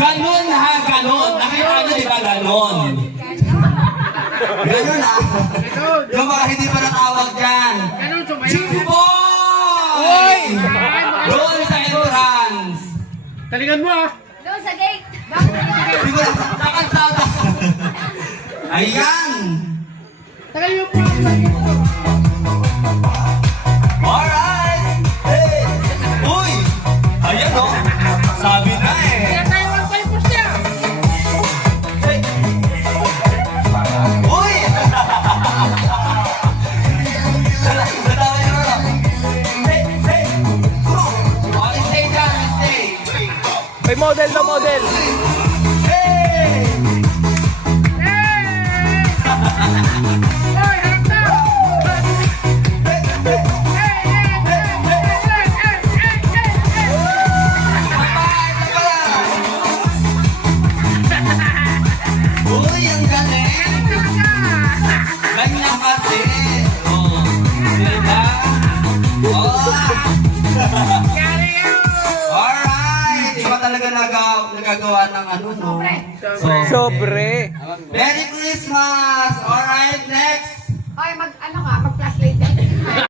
Ganon ha, ganon. Nakita nyo, di ba ganon? Ganun ah. Yung mga hindi pa natawag dyan. Jimboy! Doon sa entrance. Talingan mo ah! Doon sa gate. Siguro sa kalsada. Ayan. Tagal mo po! Alright. Hey. Uy. Ayan o. Sabi na eh. Kaya tayo ang pipos niya! Hey. Uy. Natawa niyo na. Hey. Hey. Oh, stay dyan, stay. May model na model. Hey. Hoy! Harap na! Uy, ang galing. Ganyan kasi. Oh, diba? Oh. Alright. Iba talaga nagagawa ng ano, no? Sobre. Merry Christmas! Alright, next. Hoy, ano ka?